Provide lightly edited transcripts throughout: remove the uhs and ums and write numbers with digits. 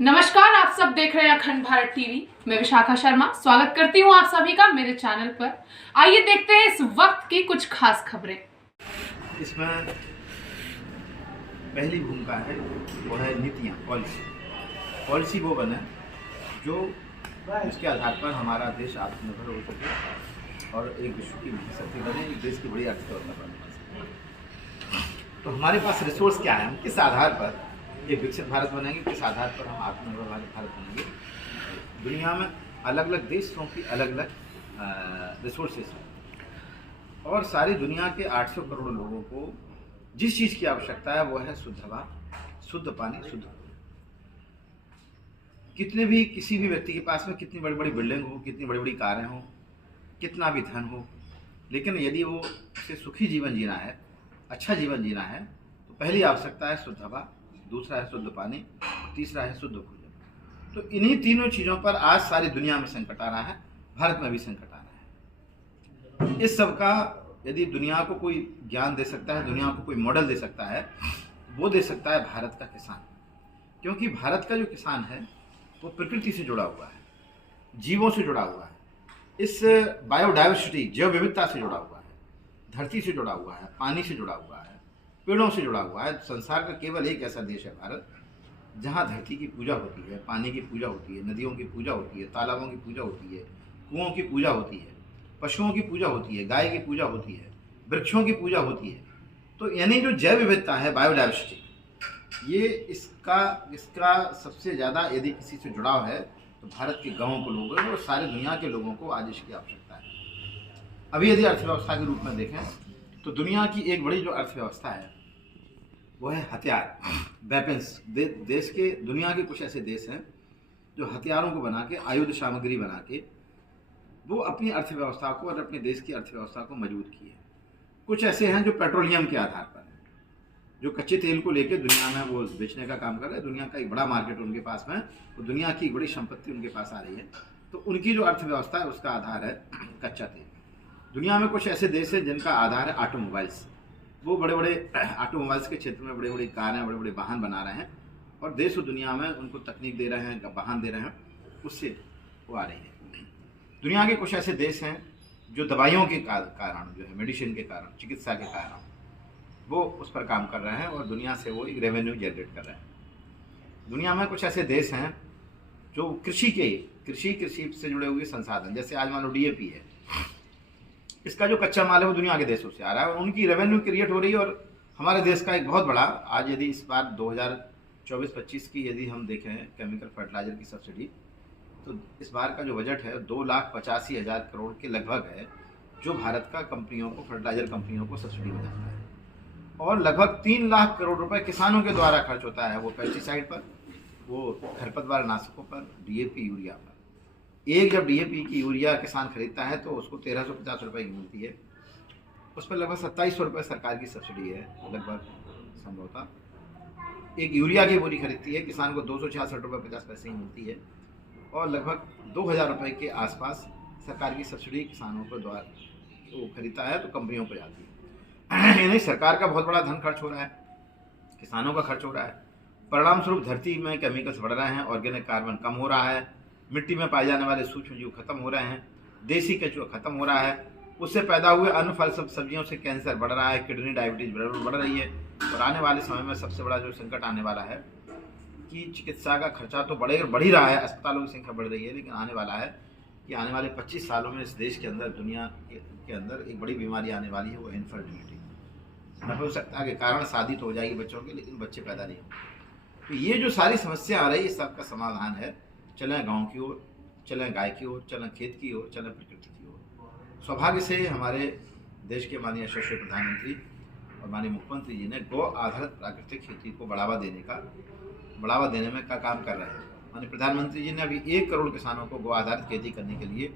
नमस्कार, आप सब देख रहे हैं अखंड भारत टीवी। मैं विशाखा शर्मा स्वागत करती हूं आप सभी का मेरे चैनल पर। आइए देखते हैं इस वक्त की कुछ खास खबरें। इसमें पहली भूमिका है वो है नीतियाँ, पॉलिसी वो बने जो इसके आधार पर हमारा देश आत्मनिर्भर हो सके और एक विश्व की शक्ति बने, एक देश की बड़ी अर्थव्यवस्था बने। तो हमारे पास रिसोर्स क्या है, हम किस आधार पर एक विकसित भारत बनेंगे, किस आधार पर हम आत्मनिर्भर भारत बनेंगे। दुनिया में अलग अलग देशों की अलग अलग रिसोर्सेज हैं और सारी दुनिया के 800 करोड़ लोगों को जिस चीज़ की आवश्यकता है वो है शुद्ध हवा, शुद्ध पानी, शुद्ध भोजन। कितने भी किसी भी व्यक्ति के पास में कितनी बड़ी बड़ी बिल्डिंग हो, कितनी बड़ी बड़ी कारें हो, कितना भी धन हो, लेकिन यदि वो उसे सुखी जीवन जीना है, अच्छा जीवन जीना है, तो पहली आवश्यकता है शुद्ध हवा, दूसरा है शुद्ध पानी, तीसरा है शुद्ध भोजन। तो इन्हीं तीनों चीज़ों पर आज सारी दुनिया में संकट आ रहा है, भारत में भी संकट आ रहा है। इस सब का यदि दुनिया को कोई ज्ञान दे सकता है, दुनिया को कोई मॉडल दे सकता है, वो दे सकता है भारत का किसान। क्योंकि भारत का जो किसान है वो प्रकृति से जुड़ा हुआ है, जीवों से जुड़ा हुआ है, इस बायोडाइवर्सिटी जैव विविधता से जुड़ा हुआ है, धरती से जुड़ा हुआ है, पानी से जुड़ा हुआ है, पेड़ों से जुड़ा हुआ है। संसार का केवल एक ऐसा देश है भारत जहाँ धरती की पूजा होती है, पानी की पूजा होती है, नदियों की पूजा होती है, तालाबों की पूजा होती है, कुओं की पूजा होती है, पशुओं की पूजा होती है, गाय की पूजा होती है, वृक्षों की पूजा होती है। तो यानी जो जैव विविधता है, बायोडाइवर्सिटी, ये इसका सबसे ज़्यादा यदि किसी से जुड़ाव है तो भारत के गाँव के लोगों को और सारी दुनिया के लोगों को आज इसकी आवश्यकता है। अभी यदि अर्थव्यवस्था के रूप में देखें तो दुनिया की एक बड़ी जो अर्थव्यवस्था है वो है हथियार, वेपन्स। देश के दुनिया के कुछ ऐसे देश हैं जो हथियारों को बना के, आयुध सामग्री बना के वो अपनी अर्थव्यवस्था को और अपने देश की अर्थव्यवस्था को मजबूत किए। कुछ ऐसे हैं जो पेट्रोलियम के आधार पर हैं, जो कच्चे तेल को लेकर दुनिया में वो बेचने का काम कर रहे हैं। दुनिया का एक बड़ा मार्केट उनके पास में, तो दुनिया की एक बड़ी संपत्ति उनके पास आ रही है। तो उनकी जो अर्थव्यवस्था है उसका आधार है कच्चा तेल। दुनिया में कुछ ऐसे देश हैं जिनका आधार है ऑटोमोबाइल्स। वो बड़े बड़े ऑटोमोबाइल्स के क्षेत्र में बड़े बड़े कारें, बड़े बड़े वाहन बना रहे हैं और देश और दुनिया में उनको तकनीक दे रहे हैं, वाहन दे रहे हैं, उससे वो आ रही है। दुनिया के कुछ ऐसे देश हैं जो दवाइयों के कारण, जो है मेडिसिन के कारण, चिकित्सा के कारण वो उस पर काम कर रहे हैं और दुनिया से वो एक रेवेन्यू जनरेट कर रहे हैं। दुनिया में कुछ ऐसे देश हैं जो कृषि से जुड़े हुए संसाधन, जैसे आज मान लो DAP है, इसका जो कच्चा माल है वो दुनिया के देशों से आ रहा है और उनकी रेवेन्यू क्रिएट हो रही है। और हमारे देश का एक बहुत बड़ा, आज यदि इस बार 2024-25 की यदि हम देखें केमिकल फर्टिलाइजर की सब्सिडी, तो इस बार का जो बजट है 2,85,000 करोड़ के लगभग है, जो भारत का कंपनियों को, फर्टिलाइजर कंपनियों को सब्सिडी में जाता है। और लगभग 3 लाख करोड़ रुपए किसानों के द्वारा खर्च होता है, वो पेस्टिसाइड पर, वो खरपतवार नाशकों पर, DAP यूरिया पर। एक जब DAP की यूरिया किसान खरीदता है तो उसको 1,350 रुपये की मिलती है, उस पर लगभग 2,700 रुपये सरकार की सब्सिडी है लगभग संभवतः। एक यूरिया की बोरी खरीदती है, किसान को 266 रुपये 50 पैसे ही मिलती है और लगभग 2,000 रुपये के आसपास सरकार की सब्सिडी किसानों के द्वारा वो खरीदता है तो कंपनियों पर जाती है। यानी सरकार का बहुत बड़ा धन खर्च हो रहा है, किसानों का खर्च हो रहा है। परिणाम स्वरूप धरती में केमिकल्स बढ़ रहे हैं, ऑर्गेनिक कार्बन कम हो रहा है, मिट्टी में पाए जाने वाले सूक्ष्म जीव खत्म हो रहे हैं, देसी केचुआ खत्म हो रहा है, उससे पैदा हुए अन्य फल सब्जियों से कैंसर बढ़ रहा है, किडनी डायबिटीज बढ़ रही है। और आने वाले समय में सबसे बड़ा जो संकट आने वाला है कि चिकित्सा का खर्चा तो बढ़ ही रहा है, अस्पतालों की संख्या बढ़ रही है, लेकिन आने वाला है कि आने वाले 25 सालों में इस देश के अंदर, दुनिया के अंदर एक बड़ी बीमारी आने वाली है, वो इनफर्टिलिटी। नपुंसकता के कारण शादी तो हो जाएगी बच्चों की, लेकिन बच्चे पैदा नहीं होंगे। तो ये जो सारी समस्या आ रही है, इस सबका समाधान है, चलें गांव की ओर, चलें गाय की ओर, चलें खेत की ओर, चलें प्रकृति की ओर। सौभाग्य से हमारे देश के माननीय यशस्वी प्रधानमंत्री और माननीय मुख्यमंत्री जी ने गौ आधारित प्राकृतिक खेती को बढ़ावा देने में का काम कर रहे हैं। माननीय प्रधानमंत्री जी ने अभी 1 करोड़ किसानों को गौ आधारित खेती करने के लिए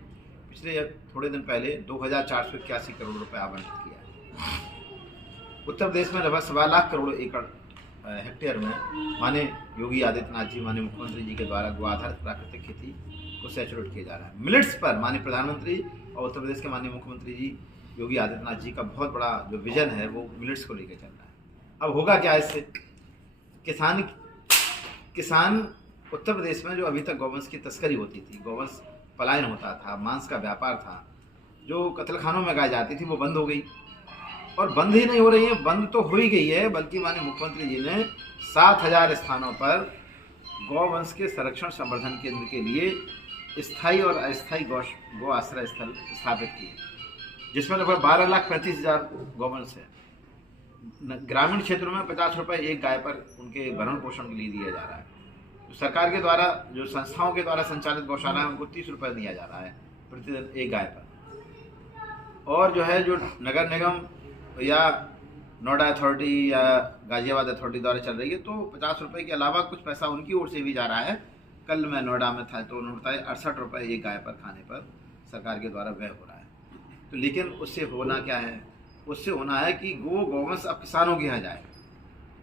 पिछले थोड़े दिन पहले 2,481 करोड़ रुपये आवंटित किया है। उत्तर प्रदेश में लगभग 1.25 लाख करोड़ एकड़ हेक्टेयर में माननीय योगी आदित्यनाथ जी, माननीय मुख्यमंत्री जी के द्वारा गो आधारित प्राकृतिक खेती को सैचुरेट किया जा रहा है। मिलेट्स पर माननीय प्रधानमंत्री और उत्तर प्रदेश के माननीय मुख्यमंत्री जी योगी आदित्यनाथ जी का बहुत बड़ा जो विजन है वो मिलेट्स को लेकर चल रहा है। अब होगा क्या इससे, किसान उत्तर प्रदेश में जो अभी तक गौवंश की तस्करी होती थी, गौवंश पलायन होता था, मांस का व्यापार था, जो कत्लखानों में गाय जाती थी, वो बंद हो गई। और बंद ही नहीं हो रही है, बंद तो हो ही गई है, बल्कि माननीय मुख्यमंत्री जी ने 7000 स्थानों पर गौवंश के संरक्षण संवर्धन केंद्र के लिए स्थायी और अस्थायी गौ आश्रय स्थल स्थापित किए, जिसमें लगभग 12,35,000 गौवंश है। ग्रामीण क्षेत्रों में 50 रुपये एक गाय पर उनके भरण पोषण के लिए दिया जा रहा है। तो सरकार के द्वारा, जो संस्थाओं के द्वारा संचालित गौशाला है, उनको 30 रुपये दिया जा रहा है प्रतिदिन एक गाय पर। और जो है, जो नगर निगम या नोएडा अथॉरिटी या गाजियाबाद अथॉरिटी द्वारा चल रही है, तो 50 रुपये के अलावा कुछ पैसा उनकी ओर से भी जा रहा है। कल मैं नोएडा में था तो उन्होंने बताया 68 रुपये एक गाय पर खाने पर सरकार के द्वारा व्यय हो रहा है। तो लेकिन उससे होना क्या है? उससे होना है कि गौवंश अब किसानों के यहाँ जाए।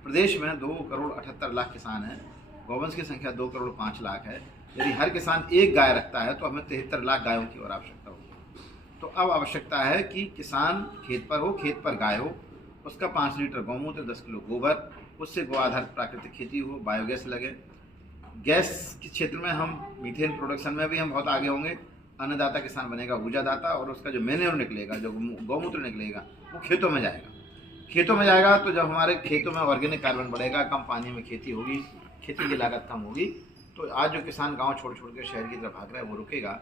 प्रदेश में 2,78,00,000 किसान हैं, गौवंश की संख्या 2,05,00,000 है। यदि हर किसान एक गाय रखता है तो हमें 73 लाख गायों की और आवश्यकता होगी। तो अब आवश्यकता है कि किसान खेत पर हो, खेत पर गाय हो, उसका 5 लीटर गौमूत्र, 10 किलो गोबर, उससे गौ आधारित प्राकृतिक खेती हो, बायोगैस लगे। गैस के क्षेत्र में हम मीथेन प्रोडक्शन में भी हम बहुत आगे होंगे। अन्नदाता किसान बनेगा ऊर्जादाता, और उसका जो मैन्योर निकलेगा, जो गौमूत्र निकलेगा, वो खेतों में जाएगा। खेतों में जाएगा तो जब हमारे खेतों में ऑर्गेनिक कार्बन बढ़ेगा, कम पानी में खेती होगी, खेती की लागत कम होगी, तो आज जो किसान गांव छोड़ छोड़ के शहर की तरफ भाग रहा है वो रुकेगा,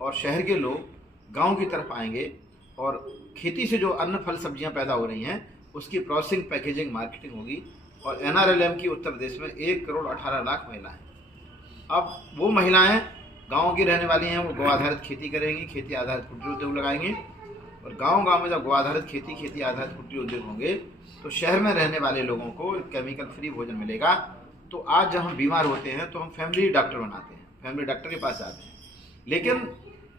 और शहर के लोग गांव की तरफ आएंगे। और खेती से जो अन्न फल सब्जियां पैदा हो रही हैं, उसकी प्रोसेसिंग, पैकेजिंग, मार्केटिंग होगी। और NRLM की उत्तर प्रदेश में 1,18,00,000 महिलाएँ। अब वो महिलाएँ गाँव की रहने वाली हैं, वो गौ आधारित खेती करेंगी, खेती आधारित कुटीर उद्योग लगाएंगी। और गांव-गांव में जब गौ आधारित खेती आधारित कुटीर उद्योग होंगे, तो शहर में रहने वाले लोगों को केमिकल फ्री भोजन मिलेगा। तो आज जब हम बीमार होते हैं तो हम फैमिली डॉक्टर बनाते हैं, फैमिली डॉक्टर के पास जाते हैं। लेकिन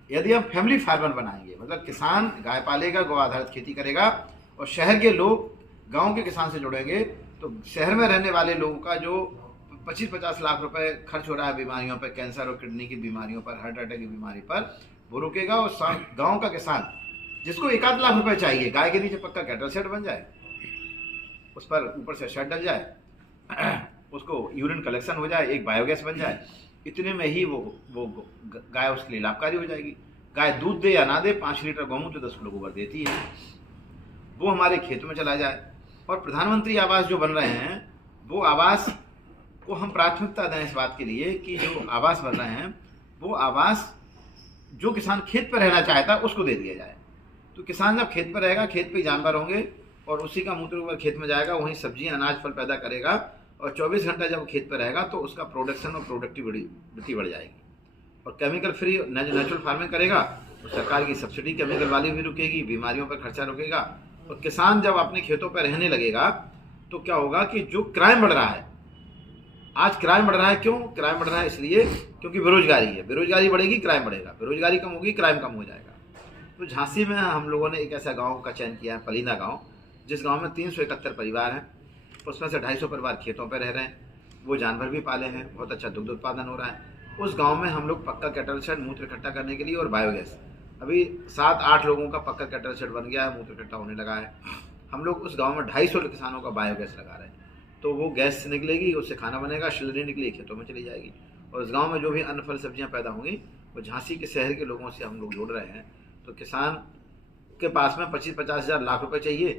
यदि हम फैमिली फार्मर बनाएंगे, मतलब किसान गाय पालेगा, गौ आधारित खेती करेगा, और शहर के लोग गाँव के किसान से जुड़ेंगे, तो शहर में रहने वाले लोगों का जो 25-50 लाख रुपए खर्च हो रहा है बीमारियों पर, कैंसर और किडनी की बीमारियों पर, हार्ट अटैक की बीमारी पर, वो रुकेगा। और गाँव का किसान जिसको 1-8 लाख रुपए चाहिए, गाय के नीचे पक्का कैटल शेड बन जाए, उस पर ऊपर से शेड डल जाए, उसको यूरिन कलेक्शन हो जाए, एक बायोगैस बन जाए, इतने में ही वो गाय उसके लिए लाभकारी हो जाएगी। गाय दूध दे या ना दे, 5 लीटर गौमूत्र, 10 किलो गोबर देती है, वो हमारे खेत में चला जाए। और प्रधानमंत्री आवास जो बन रहे हैं, वो आवास को हम प्राथमिकता दें इस बात के लिए कि जो आवास बन रहे हैं, वो आवास जो किसान खेत पर रहना चाहता है उसको दे दिया जाए। तो किसान जब खेत पर रहेगा, खेत पे जानवर होंगे, और उसी का मूत्र गोबर खेत में जाएगा, वहीं सब्जियां, अनाज, फल पैदा करेगा। और 24 घंटा जब खेत पर रहेगा तो उसका प्रोडक्शन और प्रोडक्टिविटी बढ़ जाएगी। और केमिकल फ्री नेचुरल फार्मिंग करेगा तो सरकार की सब्सिडी केमिकल वाली भी रुकेगी, बीमारियों पर खर्चा रुकेगा। और किसान जब अपने खेतों पर रहने लगेगा तो क्या होगा कि जो क्राइम बढ़ रहा है, आज क्राइम बढ़ रहा है, क्यों क्राइम बढ़ रहा है? इसलिए क्योंकि बेरोजगारी है। बेरोजगारी बढ़ेगी, क्राइम बढ़ेगा, बेरोजगारी कम होगी, क्राइम कम हो जाएगा। तो झांसी में हम लोगों ने एक ऐसा गांव का चयन किया है, पलीना गांव, जिस गांव में 371 परिवार हैं, उसमें से 250 परिवार खेतों पर रह रहे हैं, वो जानवर भी पाले हैं, बहुत अच्छा दुग्ध उत्पादन हो रहा है। उस गांव में हम लोग पक्का कैटल शेड, मूत्र इकट्ठा करने के लिए, और बायोगैस, अभी 7-8 लोगों का पक्का कैटल शेड बन गया है, मूत्र इकट्ठा होने लगा है। हम लोग उस गाँव में 250 किसानों का बायोगैस लगा रहे हैं। तो वो गैस निकलेगी, उससे खाना बनेगा, शिलरी निकली खेतों में चली जाएगी। और उस गांव में जो भी अन्न फल सब्जियां पैदा होंगी, वो झांसी के शहर के लोगों से हम लोग जोड़ रहे हैं। तो किसान के पास में 25-50 लाख रुपए चाहिए,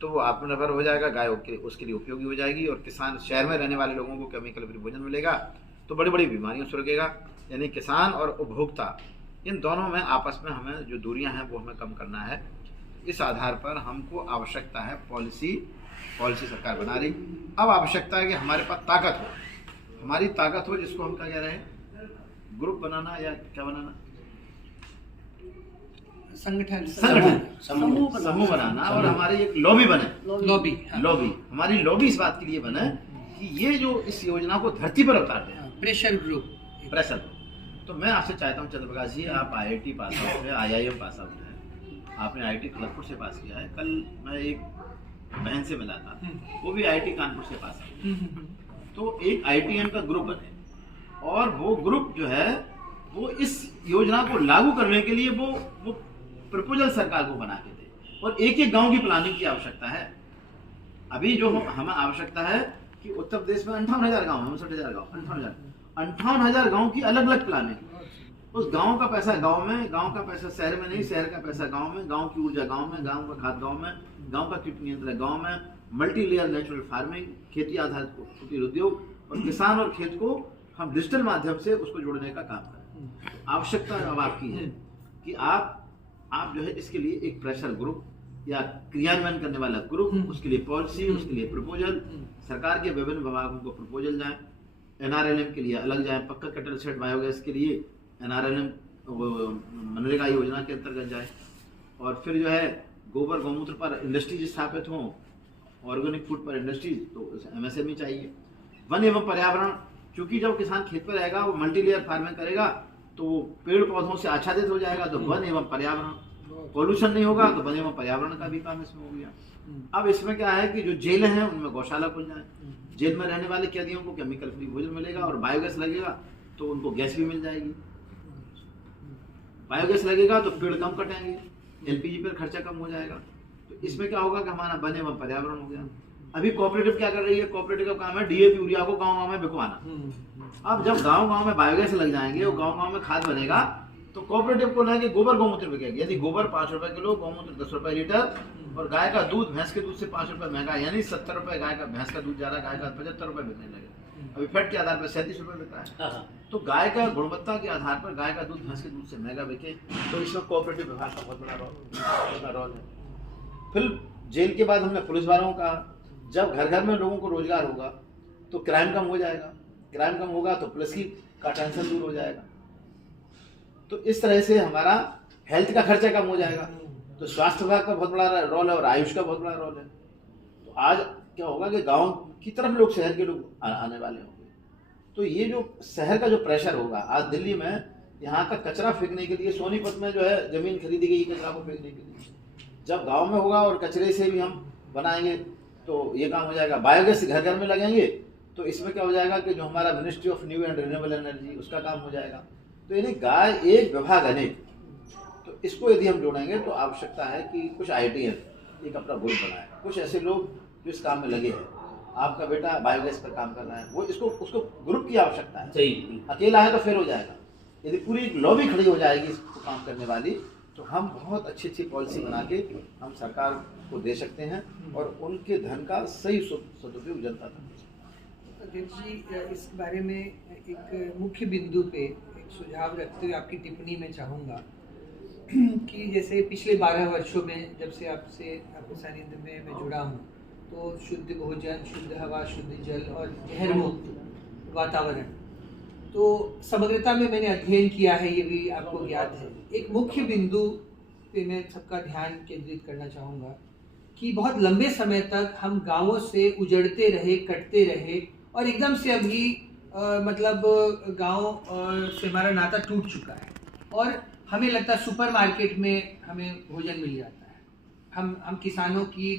तो वो आत्मनिर्भर हो जाएगा, गाय उसके लिए उपयोगी हो जाएगी। और किसान, शहर में रहने वाले लोगों को केमिकल फ्री भोजन मिलेगा, तो बड़ी बड़ी बीमारियों से रुकेगा। यानी किसान और उपभोक्ता, इन दोनों में आपस में हमें जो दूरियां हैं वो हमें कम करना है। इस आधार पर हमको आवश्यकता है पॉलिसी सरकार बना रही। अब आवश्यकता है कि हमारे पास ताकत हो, हमारी ताकत हो, जिसको हम क्या कह रहे हैं, ग्रुप बनाना या क्या बनाना, संगठन, समूह बनाना। और हमारी एक लॉबी बने, लॉबी हमारी लॉबी इस बात के लिए बने कि ये जो इस योजना को धरती पर उतार दें, प्रेशर ग्रुप। तो मैं आपसे चाहता हूँ चंद्रप्रकाश जी, आप IIT पास आउट है, IIM पास आउट है, आपने IIT खड़गपुर से पास किया है। कल मैं एक बहन से मिला था, वो भी IIT कानपुर से पास आउट। तो एक IITM का ग्रुप बने, और वो ग्रुप जो है वो इस योजना को लागू करने के लिए वो प्रपोजल सरकार को बना के दे। और एक गांव की प्लानिंग की आवश्यकता है। अभी जो हमें आवश्यकता है कि उत्तर प्रदेश में 58,000 गाँव है, 59,000 गाँव, 58,000, 58,000 गांव की अलग अलग प्लानिंग। उस गांव का पैसा गांव में, गांव का पैसा शहर में नहीं, शहर का पैसा गांव में, गांव की ऊर्जा गांव में, गांव का खाद गांव में, गांव का कीट नियंत्रण गांव में, मल्टी लेयर नेचुरल फार्मिंग, खेती आधारित कुटीर उद्योग, और किसान और खेत को हम डिजिटल माध्यम से उसको जोड़ने का काम करें। आवश्यकता अब आपकी है कि आप जो है इसके लिए एक प्रेशर ग्रुप या क्रियान्वयन करने वाला ग्रुप, उसके लिए पॉलिसी, उसके लिए प्रपोजल, सरकार के विभिन्न विभागों को प्रपोजल जाए, एनआरएलएम के लिए अलग जाए, पक्का कटल सेट बायोगैस के लिए एनआरएलएम मनरेगा योजना के अंतर्गत जाए, और फिर जो है गोबर गौमूत्र पर इंडस्ट्रीज स्थापित हों, ऑर्गेनिक फूड पर इंडस्ट्रीज, तो एमएसएमई चाहिए। वन एवं पर्यावरण, क्योंकि जब किसान खेत पर रहेगा वो मल्टी लेयर फार्मिंग करेगा तो पेड़ पौधों से आच्छादित हो जाएगा, तो वन एवं पर्यावरण, पॉल्यूशन नहीं होगा तो वन एवं पर्यावरण का भी काम इसमें हो गया। अब इसमें क्या है कि जो जेल हैं उनमें गौशाला खुल जाए, जेल में रहने वाले कैदियों को केमिकल फ्री भोजन मिलेगा, और बायोगैस लगेगा तो उनको गैस भी मिल जाएगी। बायोगैस लगेगा तो पेड़ कम कटेंगे, एलपीजी पर खर्चा कम हो जाएगा। तो इसमें क्या होगा कि हमारा वन एवं पर्यावरण हो गया। अभी कोऑपरेटिव क्या कर रही है? कोऑपरेटिव का काम है डीएपी यूरिया को गांव-गांव में बिकवाना। अब जब गांव-गांव में बायोगैस लग जाएंगे और गांव-गांव में खाद बनेगा तो कोऑपरेटिव को ना कि गोबर गौमूत्र बिकेगी। यदि गोबर 5 रुपए किलो, गौमूत्र 10 रुपए लीटर, और गाय का दूध भैंस के दूध से 5 रुपए महंगा, यानी 70 रुपए गाय का भैंस का दूध जा रहा है, गाय का 75 रुपए बिकने लगे। अभी फैट के आधार पर 37 रुपए बिक रहा है। तो गाय का गुणवत्ता के आधार पर गाय का दूध भैंस के दूध से महंगा बिके, तो इसमें कोऑपरेटिव विभाग का बहुत बड़ा रोल है। फिर जेल के बाद हमने पुलिस वालों का, जब घर घर में लोगों को रोजगार होगा तो क्राइम कम हो जाएगा, क्राइम कम होगा तो पुलिस का टेंशन दूर हो जाएगा। तो इस तरह से हमारा हेल्थ का खर्चा कम हो जाएगा। तो स्वास्थ्य विभाग का बहुत बड़ा रोल है और आयुष का बहुत बड़ा रोल है। तो आज क्या होगा कि गांव की तरफ लोग, शहर के लोग आने वाले होंगे। तो ये जो शहर का जो प्रेशर होगा, आज दिल्ली में यहाँ तक कचरा फेंकने के लिए सोनीपत में जो है जमीन खरीदी गई कचरा को फेंकने के लिए, जब गाँव में होगा और कचरे से भी हम बनाएंगे तो ये काम हो जाएगा। बायोगैस घर घर में लगेंगे तो इसमें क्या हो जाएगा कि जो हमारा ministry of new and renewable energy, उसका काम हो जाएगा। तो यानी गाय एक विभाग अनेक, तो इसको यदि हम जोड़ेंगे तो आवश्यकता है कि कुछ आईटीएफ एक अपना ग्रुप बनाए, कुछ ऐसे लोग जो इस काम में लगे हैं। आपका बेटा बायोगैस पर काम कर रहा है, वो उसको ग्रुप की आवश्यकता है। सही, अकेला है तो फिर हो जाएगा। यदि पूरी एक लॉबी खड़ी हो जाएगी इसको काम करने वाली, तो हम बहुत अच्छी पॉलिसी बना के हम सरकार को दे सकते हैं और उनके धन का सही सदुपयोग जनता तक। अध्यक्ष जी, इस बारे में एक मुख्य बिंदु पे एक सुझाव रखते हुए आपकी टिप्पणी में चाहूँगा कि जैसे पिछले 12 वर्षों में जब से आपके सानिध्य में मैं जुड़ा हूँ, तो शुद्ध भोजन, शुद्ध हवा, शुद्ध जल और जहर मुक्त वातावरण, तो समग्रता में मैंने अध्ययन किया है, ये भी आपको ज्ञात है। एक मुख्य बिंदु पे मैं सबका ध्यान केंद्रित करना चाहूँगा कि बहुत लंबे समय तक हम गांवों से उजड़ते रहे, कटते रहे, और एकदम से अभी मतलब गांव से हमारा नाता टूट चुका है और हमें लगता है सुपरमार्केट में हमें भोजन मिल जाता है। हम किसानों की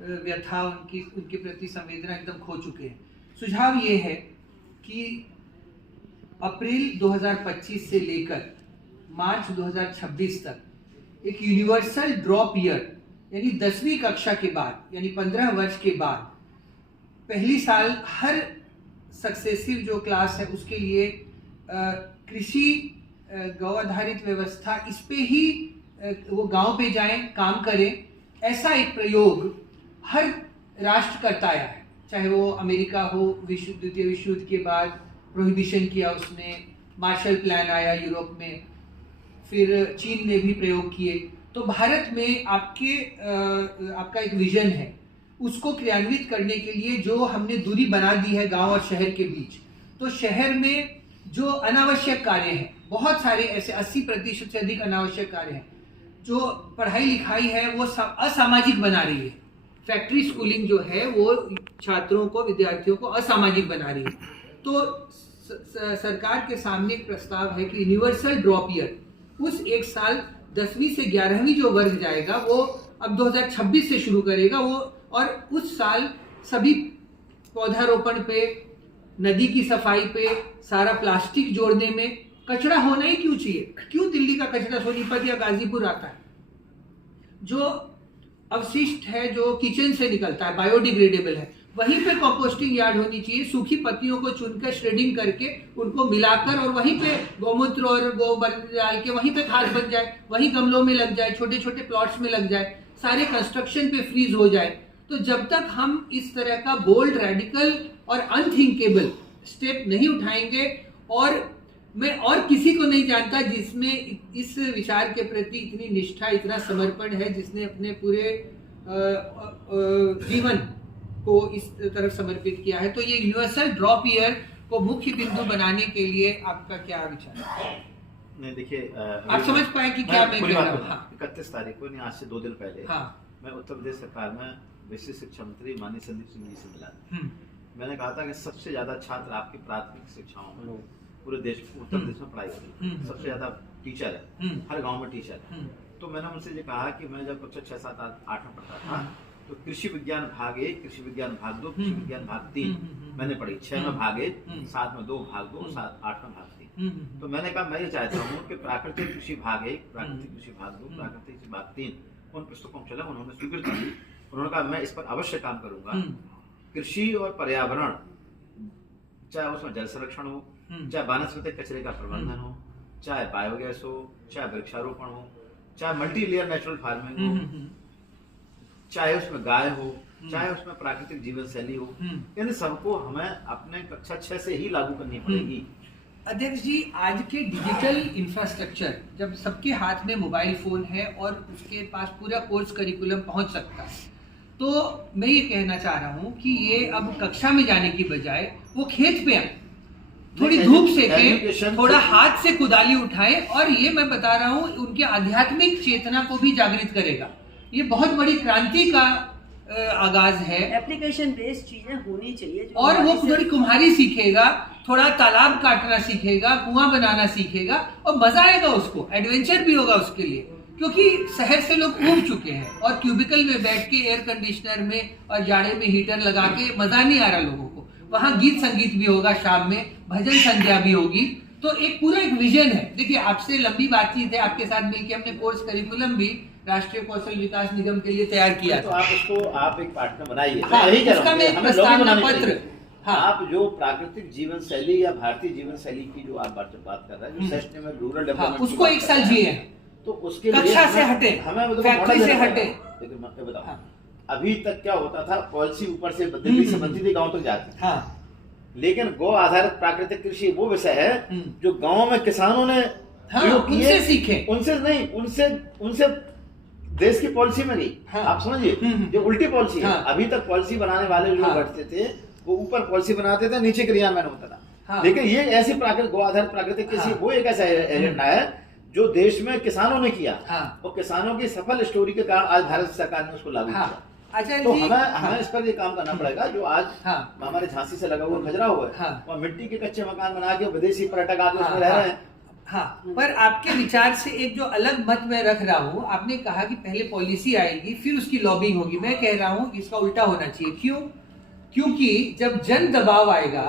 व्यथा, उनके प्रति संवेदना एकदम खो चुके हैं। सुझाव ये है कि अप्रैल 2025 से लेकर मार्च 2026 तक एक यूनिवर्सल ड्रॉप ईयर, यानी 10वीं कक्षा के बाद, यानी 15 वर्ष के बाद पहली साल हर सक्सेसिव जो क्लास है उसके लिए कृषि गौ आधारित व्यवस्था, इस पे ही वो गांव पे जाएं, काम करें, ऐसा एक प्रयोग हर राष्ट्र करता आया है। चाहे वो अमेरिका हो, द्वितीय विश्व युद्ध के बाद प्रोहिबिशन किया उसने, मार्शल प्लान आया यूरोप में, फिर चीन ने भी प्रयोग किए। तो भारत में आपका एक विजन है, उसको क्रियान्वित करने के लिए जो हमने दूरी बना दी है गांव और शहर के बीच, तो शहर में जो अनावश्यक कार्य हैं, बहुत सारे ऐसे 80% से अधिक अनावश्यक कार्य हैं, जो पढ़ाई लिखाई है वो असामाजिक बना रही है। फैक्ट्री स्कूलिंग जो है वो छात्रों को, विद्यार्थियों को असामाजिक बना रही है। तो सरकार के सामने एक प्रस्ताव है कि यूनिवर्सल ड्रॉप ईयर, उस एक साल 10वीं से 11वीं जो वर्ग जाएगा वो अब 2026 से शुरू करेगा वो, और उस साल सभी पौधारोपण पे, नदी की सफाई पे, सारा प्लास्टिक जोड़ने में, कचरा होना ही क्यों चाहिए? क्यों दिल्ली का कचरा सोनीपत या गाजीपुर आता है? जो अवशिष्ट है, जो किचन से निकलता है, बायोडिग्रेडेबल है, वहीं पे कंपोस्टिंग यार्ड होनी चाहिए। सूखी पत्तियों को चुनकर श्रेडिंग करके उनको मिलाकर और वहीं पे गौमूत्र और गोबर डाल के वहीं पे खाद बन जाए, वहीं गमलों में लग जाए, छोटे छोटे प्लॉट्स में लग जाए, सारे कंस्ट्रक्शन पे फ्रीज हो जाए। तो जब तक हम इस तरह का बोल्ड, रेडिकल और अनथिंकेबल स्टेप नहीं उठाएंगे, और मैं और किसी को नहीं जानता जिसमें इस विचार के प्रति इतनी निष्ठा, इतना समर्पण है, जिसने अपने पूरे जीवन को इस तरफ समर्पित किया है। तो ये यूनिवर्सल ड्रॉप ईयर को मुख्य बिंदु बनाने के लिए आपका क्या विचार है? नहीं देखिए, आप समझ पाए कि क्या मैं कह रहा हूँ? हाँ। 31 तारीख को, आज से 2 दिन पहले, हाँ। मैं उत्तर प्रदेश सरकार में विशेष शिक्षा मंत्री माननीय संदीप सिंह जी से मिला। मैंने कहा था कि सबसे ज्यादा छात्र आपकी प्राथमिक शिक्षाओं में पूरे देश, उत्तर प्रदेश में पढ़ाई होती है, सबसे ज्यादा टीचर है, हर गांव में टीचर है। तो मैंने उनसे ये कहा कि मैं जब कक्षा 6, 7, 8 में पढ़ता था तो कृषि विज्ञान भाग 1, कृषि विज्ञान भाग 2, कृषि विज्ञान भाग 3 मैंने पढ़ी। 6 में भाग 1, 7 में 2 भाग 2, 7, 8 में भाग 3। तो मैंने कहा मैं ये चाहता हूँ कि प्राकृतिक कृषि भाग 1, प्राकृतिक कृषि भाग 2, प्राकृतिक कृषि भाग 3 उन पुस्तकों को चला, उन्होंने स्वीकृत की। उन्होंने कहा मैं इस पर अवश्य काम करूंगा। कृषि और पर्यावरण, चाहे उसमें जल संरक्षण हो, चाहे वानस्पतिक कचरे का प्रबंधन हो, चाहे बायोगैस हो, चाहे वृक्षारोपण हो, चाहे मल्टी लेयर नेचुरल फार्मिंग हो, चाहे उसमें गाय हो, चाहे उसमें प्राकृतिक जीवन शैली हो, इन सबको हमें अपने कक्षा 6 से ही लागू करनी पड़ेगी। अध्यक्ष जी, आज के डिजिटल इंफ्रास्ट्रक्चर, जब सबके हाथ में मोबाइल फोन है और उसके पास पूरा कोर्स करिकुलम पहुंच सकता है, तो मैं ये कहना चाह रहा हूँ कि ये अब कक्षा में जाने की बजाय वो खेत पे आए, थोड़ी धूप सेके, थोड़ा हाथ से कुदाली उठाए, और ये मैं बता रहा हूँ उनके आध्यात्मिक चेतना को भी जागृत करेगा। ये बहुत बड़ी क्रांति का आगाज है। एप्लीकेशन बेस्ड चीजें होनी चाहिए, और वो थोड़ी कुम्हारी सीखेगा, थोड़ा तालाब काटना सीखेगा, कुआं बनाना सीखेगा, और मजा आएगा उसको, एडवेंचर भी होगा उसके लिए, क्योंकि शहर से लोग ऊब चुके हैं और क्यूबिकल में बैठ के एयर कंडीशनर में और जाड़े में हीटर लगा के मजा नहीं आ रहा लोगों को। वहाँ गीत संगीत भी होगा, शाम में भजन संध्या भी होगी। तो एक पूरा एक विजन है। देखिए, आपसे लंबी बातचीत है, आपके साथ मिलकर हमने कोर्स करिकुलम भी राष्ट्रीय कौशल विकास निगम के लिए तैयार किया। तो आप उसको आप एक पार्ट में बनाइए। हाँ, उसका मैं एक प्रस्तावना पत्र। हाँ। आप जो प्राकृतिक जीवन शैली या भारतीय जीवन शैली की जो आप बात कर रहे हैं, जो सस्टेनेबल रूरल डेवलपमेंट, उसको 1 साल जिए, तो उसके लिए कक्षा से हटे, हमें फैक्ट्री से हटे। लेकिन मैं बताऊं, अभी तक क्या होता था, पॉलिसी ऊपर से दिल्ली से बनती थी, गांव तक जाती थी। लेकिन गौ आधारित प्राकृतिक कृषि वो विषय है जो गांव में किसानों ने उनसे सीखे, उनसे नहीं, उनसे देश की पॉलिसी में गई। आप समझिए, जो उल्टी पॉलिसी है। अभी तक पॉलिसी बनाने वाले लोग बैठते थे, वो ऊपर पॉलिसी बनाते थे, नीचे क्रियान्वयन होता था। लेकिन ये ऐसी गौ आधारित प्राकृतिक कृषि वो एक ऐसा एजेंडा है जो देश में किसानों ने किया, और किसानों की सफल स्टोरी के कारण आज भारत सरकार ने उसको लागू किया। तो हमें इस पर ये काम करना पड़ेगा। जो आज हमारे झांसी से लगा हुआ खजरा हुआ है, और मिट्टी के कच्चे मकान बना के विदेशी पर्यटक आके उसमें रह रहे हैं। पर आपके विचार से एक जो अलग मत मैं रख रहा हूँ, आपने कहा कि पहले पॉलिसी आएगी फिर उसकी लॉबिंग होगी। मैं कह रहा हूँ इसका उल्टा होना चाहिए। क्यों? क्योंकि जब जन दबाव आएगा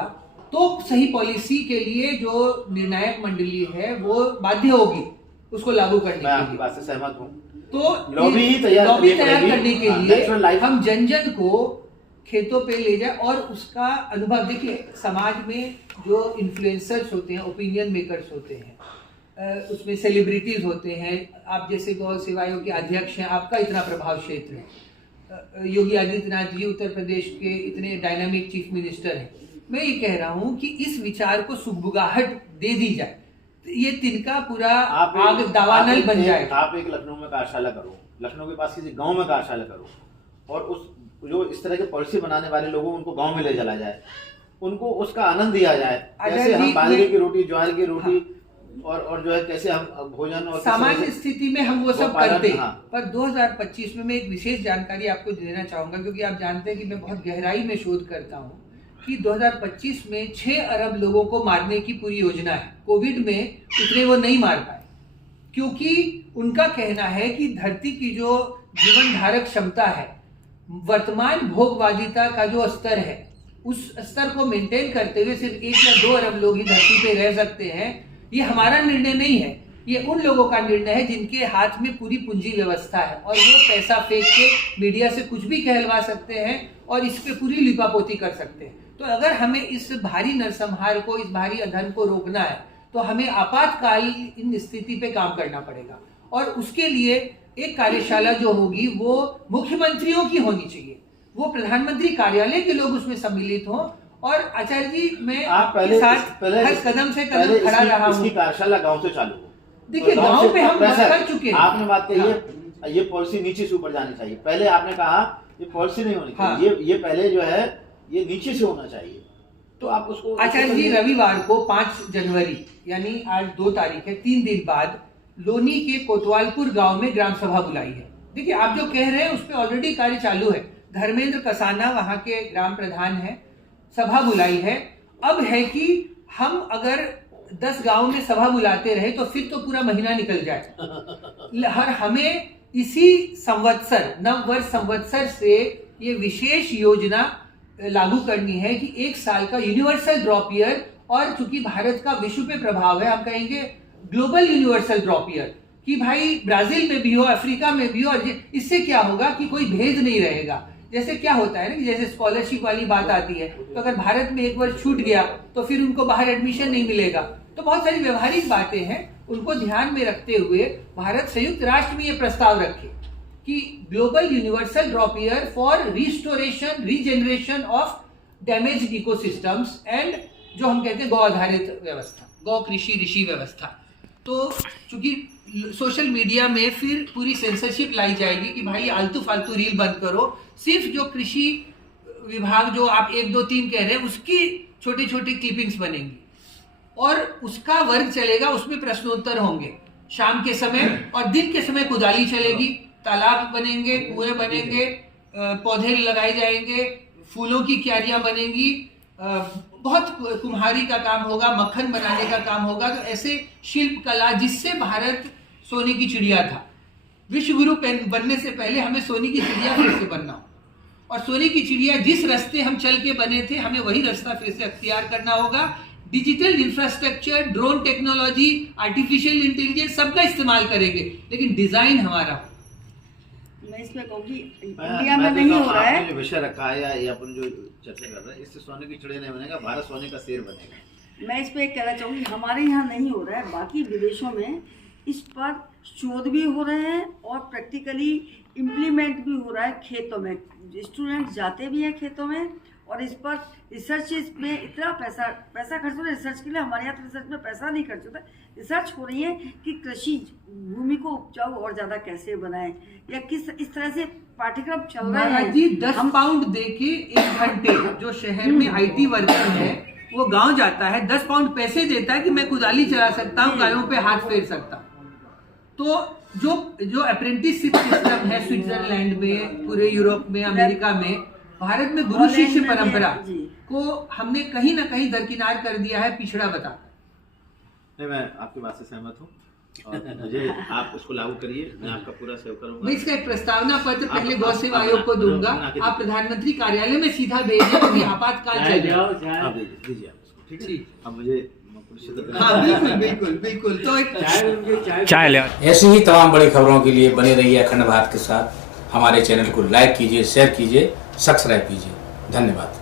तो सही पॉलिसी के लिए जो निर्णायक मंडली है वो बाध्य होगी उसको लागू करने के लिए। मैं आपकी बात से सहमत हूँ। तो लॉबी तैयार करने के लिए हम जन जन को खेतों पे ले जाए और उसका अनुभव। देखिए, समाज में जो इन्फ्लुएंसर्स होते हैं, ओपिनियन मेकर्स होते हैं, उसमें सेलिब्रिटीज होते हैं। आप जैसे गौ सेवा आयोग के अध्यक्ष हैं, आपका इतना प्रभाव क्षेत्र है। योगी आदित्यनाथ जी उत्तर प्रदेश के इतने डायनामिक चीफ मिनिस्टर हैं। मैं ये कह रहा हूँ कि इस विचार को सुगबुगाहट दे दी जाए, ये तिनका पूरा आग दावानल बन जाए। आप एक लखनऊ में कार्यशाला करो, लखनऊ के पास किसी गांव में कार्यशाला करो, और उस जो इस तरह की पॉलिसी बनाने वाले लोगों उनको गांव में ले चला जाए, उनको उसका आनंद दिया जाए। कैसे हम बाजरे की रोटी, ज्वार की रोटी, और जो है कैसे हम भोजन और सामान्य स्थिति में हम वो सब करते हैं। पर 2025 में मैं एक विशेष जानकारी आपको देना चाहूंगा, क्योंकि आप जानते हैं कि मैं बहुत गहराई में शोध करता हूँ, कि 2025 में 6 अरब लोगों को मारने की पूरी योजना है। कोविड में उतने वो नहीं मार पाए, क्योंकि उनका कहना है कि धरती की जो जीवन धारक क्षमता है, वर्तमान भोगवादिता का जो स्तर है, उस स्तर को मेंटेन करते हुए सिर्फ 1 या 2 अरब लोग ही धरती पे रह सकते हैं। ये हमारा निर्णय नहीं है, ये उन लोगों का निर्णय है जिनके हाथ में पूरी पूंजी व्यवस्था है और वो पैसा फेंक के मीडिया से कुछ भी कहलवा सकते हैं और इस पे पूरी लिपापोती कर सकते हैं। तो अगर हमें इस भारी नरसंहार को, इस भारी अधर्म को रोकना है तो हमें आपातकालीन स्थिति पे काम करना पड़ेगा और उसके लिए एक कार्यशाला जो होगी वो मुख्यमंत्रियों की होनी चाहिए, वो प्रधानमंत्री कार्यालय के लोग उसमें सम्मिलित हों। और आचार्य जी, मैं आपके साथ हर कदम से कदम खड़ा रहा हूँ। इसकी कार्यशाला गांव से चालू हो। देखिए, गांव पे हम बात कर चुके हैं। आपने बात कही है ये पॉलिसी नीचे से ऊपर जानी चाहिए। पहले आपने कहा ये पॉलिसी नहीं होनी चाहिए, ये पहले जो है ये नीचे से होना चाहिए। तो आप उसको आचार्य जी, रविवार को 5 जनवरी यानी आज 2 तारीख है, 3 दिन बाद लोनी के कोतवालपुर गांव में ग्राम सभा बुलाई है। देखिए, आप जो कह रहे हैं उस पर ऑलरेडी कार्य चालू है। धर्मेंद्र कसाना वहां के ग्राम प्रधान है, सभा बुलाई है। अब है कि हम अगर 10 गांव में सभा बुलाते रहे तो फिर तो पूरा महीना निकल जाए। हमें इसी संवत्सर, नव वर्ष संवत्सर से ये विशेष योजना लागू करनी है कि 1 साल का यूनिवर्सल ड्रॉप ईयर, और चूंकि भारत का विश्व पे प्रभाव है, हम कहेंगे ग्लोबल यूनिवर्सल ड्रॉप ईयर, कि भाई ब्राजील में भी हो, अफ्रीका में भी हो। और इससे क्या होगा कि कोई भेद नहीं रहेगा। जैसे क्या होता है ना कि जैसे स्कॉलरशिप वाली बात आती है, तो अगर भारत में एक वर्ष छूट गया तो फिर उनको बाहर एडमिशन नहीं मिलेगा। तो बहुत सारी व्यवहारिक बातें हैं, उनको ध्यान में रखते हुए भारत संयुक्त राष्ट्र में ये प्रस्ताव रखे कि global universal drop year for restoration, regeneration of damaged ecosystems and जो हम कहते हैं गौ आधारित व्यवस्था, गौ कृषि ऋषि व्यवस्था। तो चूंकि सोशल मीडिया में फिर पूरी सेंसरशिप लाई जाएगी कि भाई आलतू फालतू रील बंद करो, सिर्फ जो कृषि विभाग जो आप 1 2 3 कह रहे हैं उसकी छोटी छोटी क्लिपिंग्स बनेंगी और उसका वर्ग चलेगा, उसमें प्रश्नोत्तर होंगे शाम के समय, और दिन के समय कुदाली चलेगी, तालाब बनेंगे, कुएं बनेंगे, पौधे लगाए जाएंगे, फूलों की क्यारियां बनेंगी, बहुत कुम्हारी का काम होगा, मक्खन बनाने का काम होगा। तो ऐसे शिल्प कला, जिससे भारत सोने की चिड़िया था, विश्व गुरु बनने से पहले हमें सोने की चिड़िया फिर से बनना हो, और सोने की चिड़िया जिस रास्ते हम चल के बने थे हमें वही रास्ता फिर से अख्तियार करना होगा। Digital infrastructure, drone technology, artificial intelligence सबका इस्तेमाल करेंगे, लेकिन डिजाइन हमारा हो। मैं इसमें कहूँगी इंडिया में नहीं हो रहा है। जो विषय रखा है या अपन जो चर्चा कर रहे हैं, इससे सोने की चिड़िया नहीं बनेगा, भारत सोने का शेर बनेगा। मैं इस पर एक कहना चाहूँगी, हमारे यहाँ नहीं हो रहा है, बाकी विदेशों में इस पर शोध भी हो रहे हैं और प्रैक्टिकली इम्प्लीमेंट भी हो रहा है। खेतों में स्टूडेंट जाते भी हैं खेतों में, और इस पर रिसर्च में इतना पैसा खर्च हो रहा है रिसर्च के लिए। हमारे यहाँ तो रिसर्च में पैसा नहीं खर्च होता, रिसर्च हो रही है कि कृषि भूमि को उपजाऊ और ज़्यादा कैसे बनाएं, या किस इस तरह से पाठ्यक्रम चल रहा है। जी 10 पाउंड दे के 1 घंटे जो शहर में IT वर्कर है वो गांव जाता है, 10 पाउंड पैसे देता है कि मैं कुदाली चला सकता हूँ, गायों पे हाथ फेर सकता हूँ। तो जो अप्रेंटिसशिप सिस्टम है स्विट्जरलैंड में, पूरे यूरोप में, अमेरिका में, भारत में गुरु शिष्य परंपरा को हमने कहीं ना कहीं दरकिनार कर दिया है, पिछड़ा बता। नहीं, मैं आपकी बात से सहमत हूँ और मुझे आप उसको लागू करिए, मैं आपका पूरा सहयोग करूंगा। मैं इसका एक प्रस्तावना पत्र पहले गौ सेवा आयोग को दूंगा, आप प्रधानमंत्री कार्यालय में सीधा भेजिए क्योंकि आपातकाल चल रहा है। दीजिए आप उसको, ठीक है? अब मुझे हाँ, बिल्कुल। तो एक चाय ले। ऐसी ही तमाम बड़ी खबरों के लिए बने रहिए अखंड भारत के साथ। हमारे चैनल को लाइक कीजिए, शेयर कीजिए, सब्सक्राइब कीजिए। धन्यवाद।